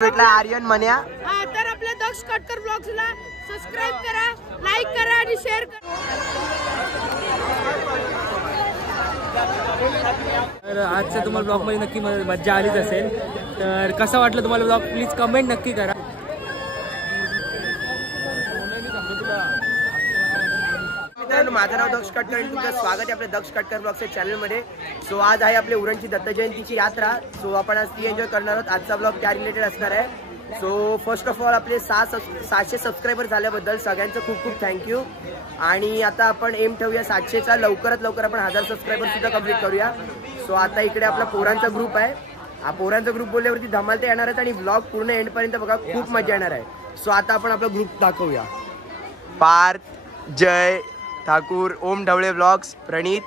भेटला आर्यन मन्या। तर आपल्या दक्ष कटकर ब्लॉग्सला सबस्क्राइब करा, लाईक करा आणि शेअर करा। तर आजच्या तुम्हाला ब्लॉग मध्ये नक्की मजा आलीच असेल। तर कसा वाटलं तुम्हाला ब्लॉग प्लीज कमेंट नक्की करा। माझं नाव दक्ष कटकर आणि तुमचं स्वागत आहे आपल्या दक्ष कटकर ब्लॉगच्या चॅनलमध्ये। सो आज आहे आपल्या उरणची दत्त जयंतीची यात्रा। सो आपण आज ती एन्जॉय करणार आहोत। आजचा ब्लॉग त्या रिलेटेड असणार आहे। सो फर्स्ट ऑफ ऑल आपले 700 सबस्क्रायबर झाल्याबद्दल सगळ्यांचं खूप खूप थँक्यू। आणि आता आपण एम ठेवूया 700चा, लवकरात लवकर आपण 1000 सबस्क्रायबर सुद्धा कंप्लीट करूया। सो आता इकडे आपला पोरांचा ग्रुप आहे। हा पोरांचा ग्रुप बोलल्यावरती धमाल ते येणार आहेत आणि ब्लॉग पूर्ण एंडपर्यंत बघा, खूप मजा येणार आहे। सो आता आपण आपला ग्रुप दाखवूया। पार्थ, जय ठाकूर, ओम ढवळे ब्लॉग्स, प्रणित,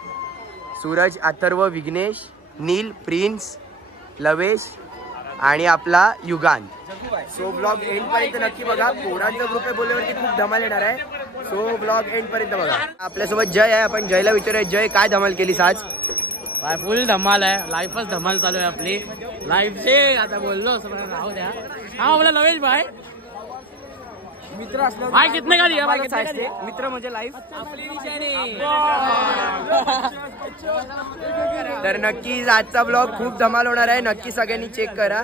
सूरज, अथर्व, विघ्नेश, नील, प्रिन्स, लवेश आणि आपला युगान। सो ब्लॉग एंड पर्यंत नक्की बघा। पोरांचा ग्रुप आहे बोलल्यावरती खूप धमाल येणार आहे। सो ब्लॉग एंड पर्यंत बघा। आपल्यासोबत जय आहे, आपण जयला विचारूया, जय काय धमाल केलीस आज? फुल धमाल आहे, लाईफच धमाल चालू आहे आपली। लाईफचे आता बोललो राहू द्या। हा बोला लवेश भाई, मित्र असल्यावर भाई कितने का दिया, भाई कितने का दिया? मित्र म्हणजे लाईफ आपली निशाणी। तर नक्की आजचा ब्लॉग खूप धमाल होणार आहे, नक्की सगळ्यांनी चेक करा।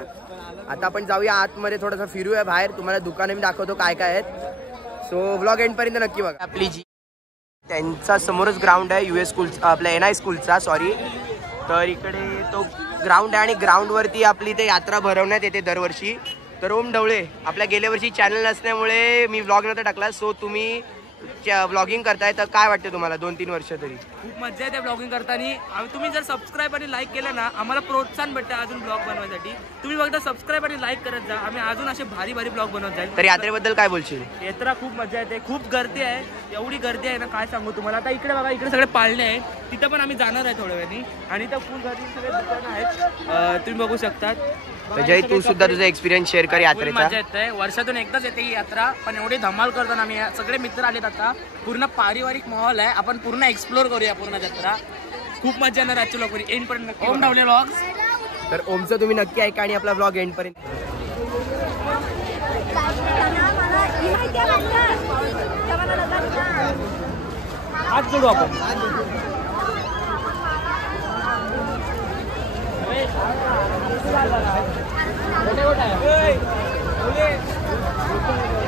आता आपण जाऊया आतमध्ये, थोडासा फिरूया बाहेर, तुम्हाला दुकाने मी दाखवतो काय काय आहेत। सो ब्लॉग एंड पर्यंत नक्की बघा। आपली जी त्यांचा समोरच ग्राउंड आहे, US स्कूल, आपल्या NI स्कूलचा, सॉरी। तर इकडे तो ग्राउंड आहे आणि ग्राउंडवरती आपली इथे यात्रा भरवण्यात येते दरवर्षी। तर ओम ढवळे, आपल्या गेल्या वर्षी चॅनल नसल्यामुळे मी व्लॉग नव्हता टाकला। सो तुम्ही व्लॉगिंग करताय, तर काय वाटतं तुम्हाला 2-3 वर्ष तरी? खूप मजा येते ब्लॉगिंग करताना। तुम्ही जर सबस्क्राईब आणि लाईक केलं ना, आम्हाला प्रोत्साहन भेटतं अजून ब्लॉग बनवण्यासाठी। तुम्ही फक्त सबस्क्राईब आणि लाईक करत जा, आम्ही अजून असे भारी भारी ब्लॉग बनवत जाईल। तर यात्रेबद्दल काय बोलशील? यात्रा खूप मजा येते, खूप गर्दी आहे, एवढी गर्दी आहे ना काय सांगू तुम्हाला। आता इकडे बघा, इकडे सगळे पाळणे आहेत, तिथं पण आम्ही जाणार आहे थोड्या वेळाने। आणि इथं फुल गर्दी, सगळे दुकानं आहेत, तुम्ही बघू शकतात। जय, तू सुद्धा तुझा एक्सपिरियन्स शेअर कर यात्रेचा। मजा येते, वर्षातून एकदाच येते ही यात्रा, पण एवढी धमाल करताना आम्ही सगळे मित्र आलेत। आता पूर्ण पारिवारिक माहोल आहे, आपण पूर्ण एक्सप्लोर करूया पूर्ण यात्रा। खूप मजा येणार आजच्या ब्लॉग मध्ये, एंड पर्यंत ओम ढवळे ब्लॉग्स। तर ओमचं तुम्ही नक्की ऐका आणि आपला ब्लॉग एंड पर्यंत। हात जोडू आपण।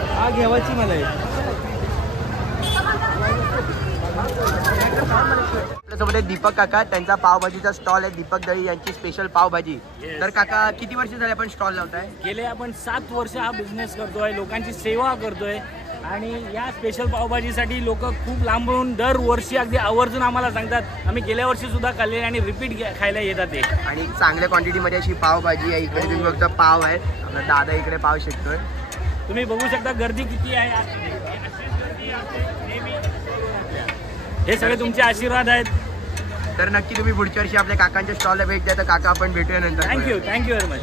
हा घेवायची मला। आपल्यासोबत आहे दीपक काका, त्यांचा पावभाजीचा स्टॉल आहे, दीपक दळी यांची स्पेशल पावभाजी। तर काका किती वर्ष झाले आपण स्टॉल लावताय? गेले आपण 7 वर्ष हा बिझनेस करतोय, लोकांची सेवा करतोय। आणि या स्पेशल पावभाजीसाठी लोक खूप लांबून दरवर्षी अगदी आवर्जून आम्हाला सांगतात। आम्ही गेल्या वर्षी सुद्धा खाल्ले आणि रिपीट खायला येतात ते। आणि चांगल्या क्वांटिटीमध्ये अशी पावभाजी आहे। इकडे तुम्ही बघता पाव आहेत, आपला दादा इकडे पाव शिकतोय, तुम्ही बघू शकता गर्दी किती आहे। हे सगळे तुमचे आशीर्वाद आहेत। तर नक्की तुम्ही पुढच्या वर्षी आपल्या काकांच्या स्टॉलला भेट द्या। तर काका आपण भेटूया नंतर। Thank you very much.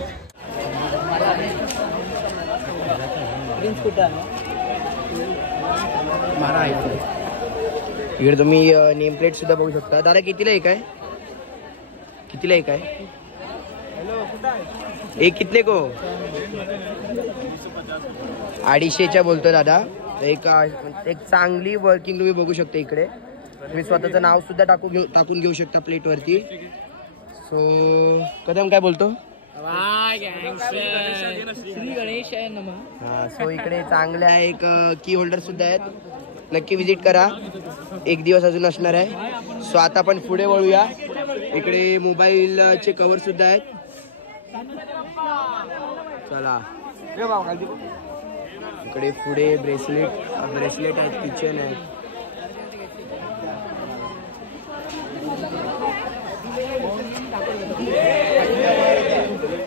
इकडे तुम्ही नेम प्लेट सुद्धा बघू शकता। दादा कितीला एक आहे? कितीला एक आहे? एक कितने को? 250च्या बोलतोय दादा। एक चांगली वर्किंग तुम्ही बघू शकता। इकडे तुम्ही स्वतःचं नाव सुद्धा टाकून घेऊ शकता प्लेट वरती। सो कदम काय बोलतो? श्री गणेश आहे नमः। हा, सो इकडे चांगले आहे, एक की होल्डर सुद्धा आहेत, नक्की विजिट करा, एक दिवस अजून असणार आहे। सो आता आपण पुढे वळूया। इकडे मोबाईलचे कव्हर सुद्धा आहेत, चला। इकडे पुढे ब्रेसलेट आहेत, किचन आहे।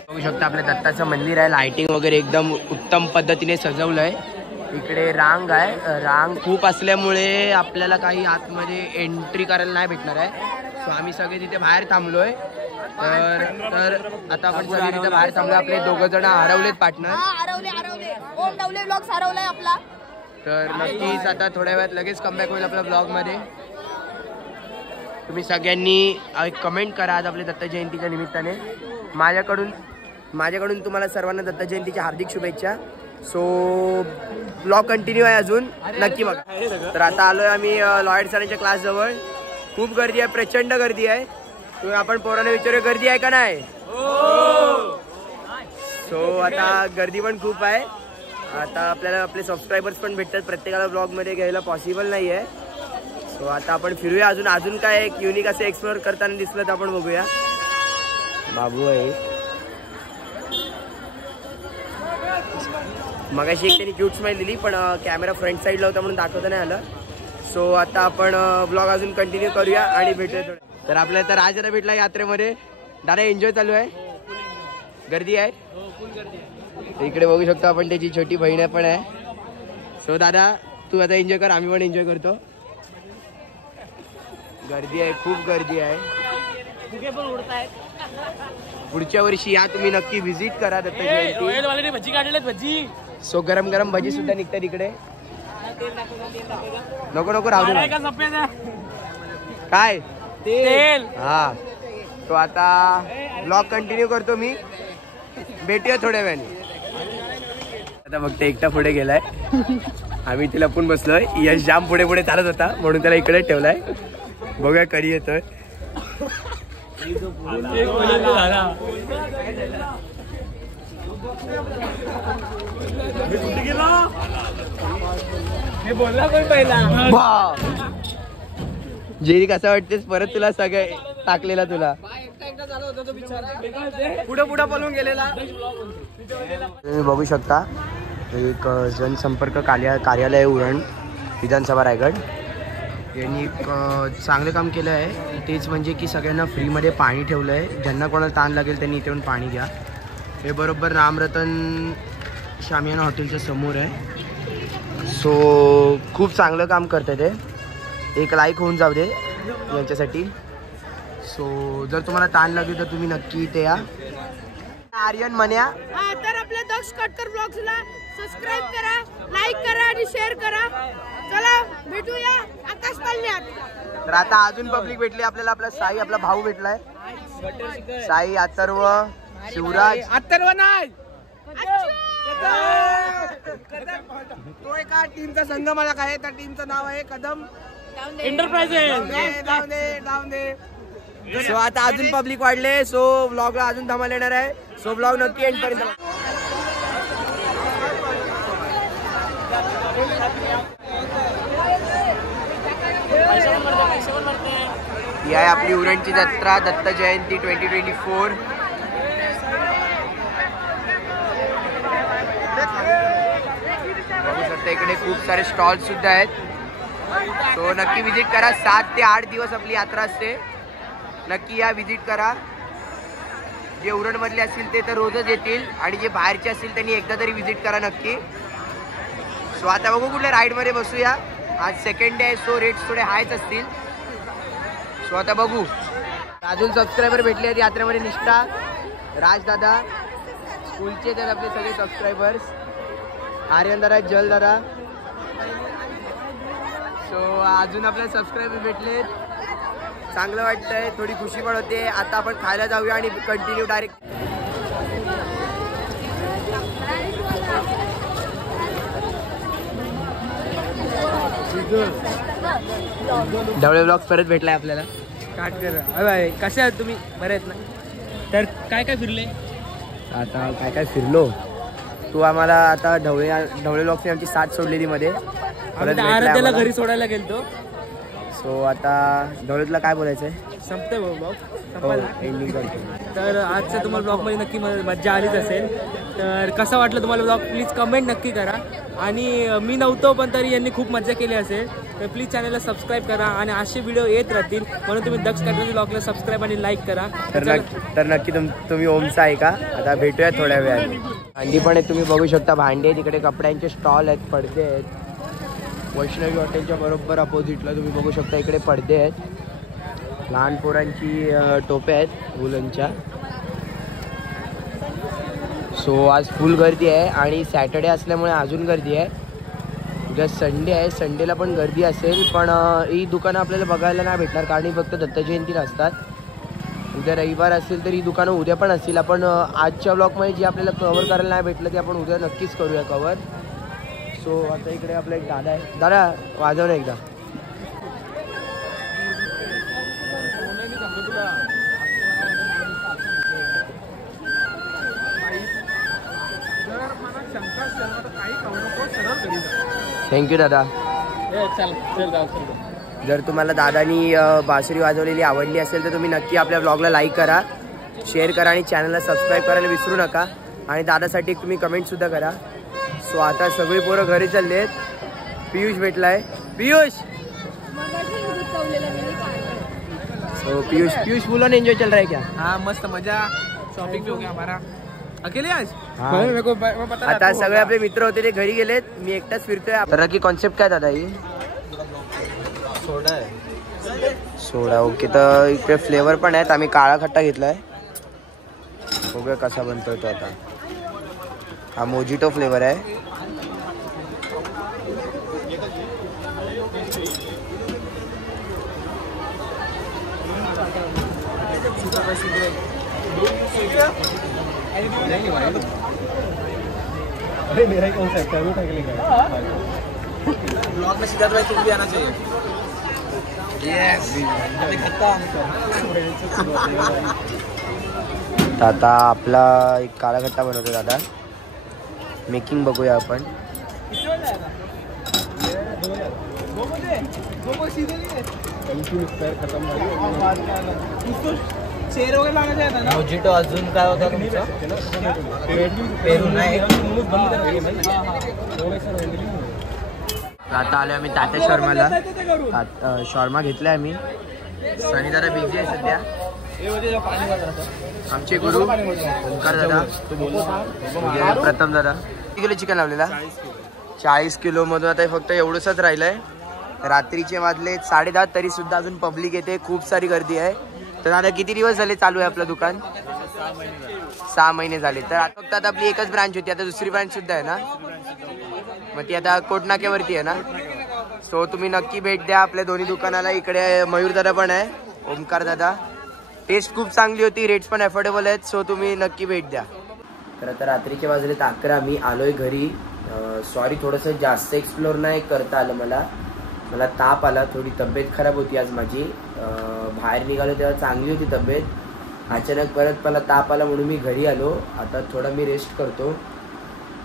बघू शकता आपल्या दत्ताचं मंदिर आहे, लाइटिंग वगैरे एकदम उत्तम पद्धतीने सजवलंय। इकडे रांग आहे, रांग खूप असल्यामुळे आपल्याला काही आतमध्ये एंट्री करायला नाही भेटणार आहे। सो आम्ही सगळे तिथे बाहेर थांबलोय। तर आता आपण सगळे तिथे बाहेर थांबलोय। आपले 2 जण हरवलेत पार्टनर। ओम ढवळे ब्लॉग्स हरवलाय आपला। तर नक्कीच आता थोड्या वेळात लगेच कमबॅक होईल आपल्या ब्लॉग मध्ये। तुम्ही सगळ्यांनी कमेंट करा आज आपल्या दत्त जयंतीच्या निमित्ताने। माझ्याकडून माझ्याकडून तुम्हाला सर्वांना दत्त जयंतीच्या हार्दिक शुभेच्छा. सो ब्लॉग कंटिन्यू आहे अजून, नक्की बघा. तर आता आलोय आम्ही लॉयड सरांच्या क्लास जवळ. खूप गर्दी आहे, प्रचंड गर्दी आहे. तुम्ही आपण पोरांना विचारूया गर्दी आहे का नाही. सो आता गर्दी पण खूप आहे. आता आपल्याला आपले सबस्क्रायबर्स पण भेटतात, प्रत्येकाला ब्लॉग मध्ये घ्यायला पॉसिबल नाही आहे. सो आता आपण फिरूया अजून काय एक युनिक असं एक्सप्लोर करताना दिसलं तर आपण बघूया. बाबू आहे मगाशी एक त्यांनी क्यूट स्माइल दिली, पण कॅमेरा फ्रंट साईडला होता म्हणून दाखवता नाही आलं. सो आता आपण ब्लॉग अजून कंटिन्यू करूया आणि भेटूया थोडं. तर आपल्याला तर आज जरा भेटला यात्रेमध्ये. दादा एन्जॉय चालू आहे, गर्दी आहे इकडे बघू शकतो आपण. त्याची छोटी बहीण पण आहे. सो दादा तू आता एन्जॉय कर, आम्ही पण एन्जॉय करतो. गर्दी आहे, खूप गर्दी आहे. पुढच्या वर्षी या तुम्ही नक्की व्हिजिट करा दत्त जयंती. भजी काढलेत भजी. सो गरम गरम भजी सुद्धा निघतात इकडे. नको राहू दे. काय तेल. हा. तो आता ब्लॉग कंटिन्यू करतो मी, भेटूया थोड्या वेळाने. आता फक्त एकटा पुढे गेलाय, आम्ही तिला पण बसलोय. यश जाम पुढे चालत होता म्हणून त्याला इकडे ठेवलाय. बघूया कधी येतोय. बोलला पण पहिला. जेरी कसं वाटतेस परत तुला सगळं टाकलेला तुला पुढं पळून गेलेला. तुम्ही बघू शकता एक जनसंपर्क कार्यालय उरण विधानसभा रायगड यांनी एक चांगलं काम केलं आहे. तेच म्हणजे की सगळ्यांना फ्रीमध्ये पाणी ठेवलं आहे. ज्यांना कोणाला ताण लागेल त्यांनी इथे येऊन पाणी घ्या. हे बरोबर रामरतन शामियाना हॉटेलच्या समोर आहे. सो खूप चांगलं काम करतं ते. एक लाईक होऊन जाऊ दे यांच्यासाठी. सो जर तुम्हाला ताण लागली तर तुम्ही नक्की इथे या. आर्यन मन्या. तर आपल्या दक्ष कटकर ब्लॉग्सला सबस्क्राईब करा, लाईक करा आणि शेअर करा. चला भेटूया आकाश पालण्यात. तर आता अजून पब्लिक भेटली आपल्याला. आपला साई, आपला भाऊ भेटलाय. साई, अथर्व, शिवराज. अथर्व नाही, तो एका टीमचा संघ मला काय, त्या टीमचं नाव आहे कदम एंटरप्राइजेस. सो आता अजून पब्लिक वाढले. सो ब्लॉगला अजून धमाल येणार आहे. सो ब्लॉग नक्की एंड पर्यंत. ही आहे आपली उरणची जत्रा दत्त जयंती 2024. बघू शकता इकडे खूप सारे स्टॉल्स सुद्धा आहेत. सो नक्की विजिट करा. 7 ते 8 दिवस आपली यात्रा असते. नक्की या, विजिट करा. जे उरणमधले असतील ते तर रोजच येतील आणि जे बाहेरचे असतील त्यांनी एकदा तरी विजिट करा नक्की. सो आता बघू कुठल्या राईडमध्ये बसूया. आज सेकंड डे आहे. सो रेट्स थोडे हायच असतील. सो आता बघू. अजून सबस्क्रायबर भेटले आहेत यात्रेमध्ये. निष्ठा, राजदादा, स्कूलचे तर आपले सगळे सबस्क्रायबर्स. आर्यन दादा, जल दादा. सो अजून आपल्याला सबस्क्रायबर भेटलेत. चांगलं वाटतंय, थोडी खुशी पण होते. आता आपण खायला जाऊया आणि कंटिन्यू डायरेक्ट. ढवळे ब्लॉग्स परत भेटलाय आपल्याला. कसे आहात तुम्ही? बरे आहेत ना? तर काय काय फिरले? आता काय फिरलो. तू आम्हाला आता ढवळे ब्लॉग्सने आमची साथ सोडलेली मध्ये. आराध्याला घरी सोडायला गेलतो. सो आता ढवळेतला काय बोलायचंय? संपतंय ब्लॉग. एंडिंग करतो. तर आजच्या तुम्हाला ब्लॉगमध्ये नक्की मज्जा आलीच असेल. तर कसा वाटलं तुम्हाला ब्लॉग प्लीज कमेंट नक्की करा. आणि मी नव्हतो पण तरी यांनी खूप मज्जा केली असेल. तर प्लीज चॅनलला सबस्क्राईब करा आणि असे व्हिडिओ येत राहतील म्हणून तुम्ही दक्ष कटकर ब्लॉगला सबस्क्राईब आणि लाईक करा. तर नक्की तुम्ही ओमचा आहे का? आता भेटूया थोड्या वेळाने. भांडी पण आहेत, तुम्ही बघू शकता. भांडी आहेत तिकडे, कपड्यांचे स्टॉल आहेत, पडदे आहेत. वैष्णवी हॉटेलच्या बरोबर अपोजिटला तुम्ही बघू शकता इकडे पडदे आहेत. लहान पोरांची टोप्या आहेत वुलनच्या. सो आज फुल गर्दी आहे आणि सॅटर्डे असल्यामुळे अजून गर्दी आहे. उद्या संडे आहे, संडेला पण गर्दी असेल. पण ही दुकानं आपल्याला बघायला नाही भेटणार कारण ही फक्त दत्त जयंतीला असतात. उद्या रविवार असेल तर ही दुकानं उद्या पण असतील. आपण आजच्या ब्लॉगमध्ये जे आपल्याला कव्हर करायला नाही भेटलं ते आपण उद्या नक्कीच करूया कव्हर. सो आता इकडे आपला एक दादा आहे. दादा वाजव ना एकदा. थँक्यू दादा. जर तुम्हाला दादानी बासुरी वाजवलेली आवडली असेल तर तुम्ही नक्की आपल्या ब्लॉगला लाईक करा, शेअर करा आणि चॅनलला सबस्क्राईब करायला विसरू नका. आणि दादासाठी तुम्ही कमेंटसुद्धा करा. सो आता सगळी पोरं घरी चालले आहेत. पियुष भेटलाय. Piyush so Piyush full on enjoy चल रहा है क्या? हाँ मस्त मजा. शॉपिंग भी हो गया हमारा. अकेले आज आता सगळे आपले मित्र होते ते घरी गेलेत. मी एकटाच फिरतोय. तर की कॉन्सेप्ट काय दादा? ही सोडा आहे. सोडा ओके. तर इकडे फ्लेवर पण आहेत. आम्ही काळा खट्टा घेतलाय. बघूया कसा बनतोय तो आता. हा मोजिटो फ्लेवर आहे. अरे मेरा ही कॉन्सेप्ट है, वो क्या लिखा है ब्लॉग में? सिद्धार्थ भाई तुम भी आना चाहिए. आता आपला एक काळा खट्टा बनवतो दादा. मेकिंग बघूया आपण. मोजिटो अजून काय होता तुमचा? पेरू नाही. आता आलोय आम्ही तात्या शर्माला. शर्मा घेतलाय आम्ही. सनी दादा बिझी आहे सध्या. आमचे गुरु ओंकार दादा, प्रथम दादा. किती किलो चिकन लावलेला? 40 किलो मधून आता फक्त एवढंच राहिलंय. रात्रीचे वाजले 10:30 तरी सुद्धा अजून पब्लिक येते. खूप सारी गर्दी आहे. तर दादा किती दिवस झाले चालू आहे आपलं दुकान? 6 महिने झाले. तर आता फक्त आता आपली एकच ब्रांच होती. आता दुसरी ब्रांच सुद्धा आहे ना? मग ती आता कोटनाक्यावरती आहे ना? सो तुम्ही नक्की भेट द्या आपल्या दोन्ही दुकानाला. इकडे मयूर दादा पण आहे, ओमकार दादा. टेस्ट खूप चांगली होती, रेट्स पण अफोर्डेबल आहेत. सो तुम्ही नक्की भेट द्या. तर आता रात्रीचे वाजले 11. मी आलोय घरी. सॉरी थोडंसं जास्त एक्सप्लोर नाही करता आलं मला ताप आला. थोडी तब्येत खराब होती आज माझी. बाहेर निघालो तेव्हा चांगली होती तब्येत. अचानक परत मला ताप आला म्हणून मी घरी आलो. आता थोडा मी रेस्ट करतो.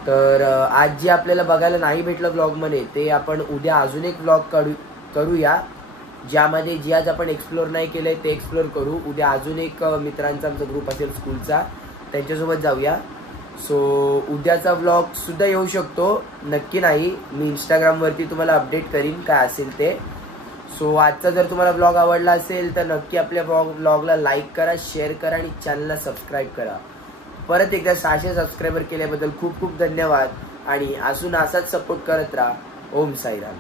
तर आज जे आपल्याला बघायला नाही भेटलं ब्लॉगमध्ये ते आपण उद्या अजून एक ब्लॉग करूया, ज्यामध्ये जे आज आपण एक्सप्लोर नाही केलंय ते एक्सप्लोर करू. उद्या अजून एक मित्रांचा आमचा ग्रुप असेल स्कूलचा, त्यांच्यासोबत जाऊया. सो उद्याचा ब्लॉग सुद्धा येऊ शकतो, नक्की नाही. मी इंस्टाग्रामवरती तुम्हाला अपडेट करीन काय असेल ते. सो आजचा जर तुम्हाला ब्लॉग आवडला असेल तर नक्की आपल्या ब्लॉगला लाईक करा, शेअर करा आणि चॅनलला सबस्क्राईब करा. परत एकदा 600 सबस्क्रायबर केल्याबद्दल खूप खूप धन्यवाद. आणि अजून असाच सपोर्ट करत राहा. ओम साईराम.